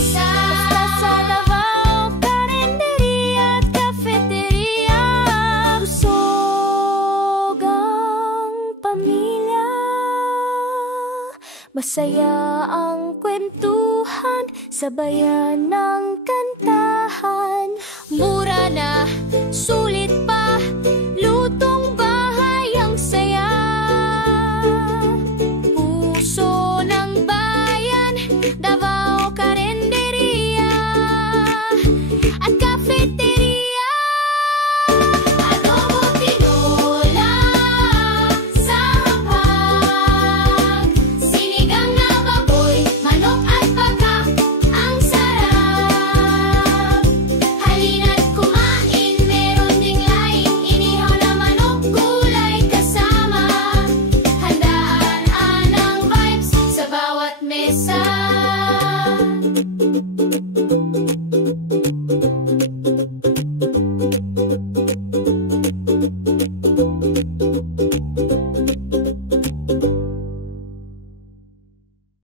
mesa. Basta sa Davao, karinderya at cafeteria. Busog ang pamilya, masaya ang kwentuhan, sabayan ng kantahan. Mura na, sulit pa, lutong bahay ang saya. Puso ng bayan, Davao Karinderya at Cafeteria. Adobo tinola sa hapag, sinigang na baboy, manok at baka, ang sarap. Halina't kumain, meron ding laing inihaw na manok, gulay kasama. Handaan ang vibes sa bawat mesa.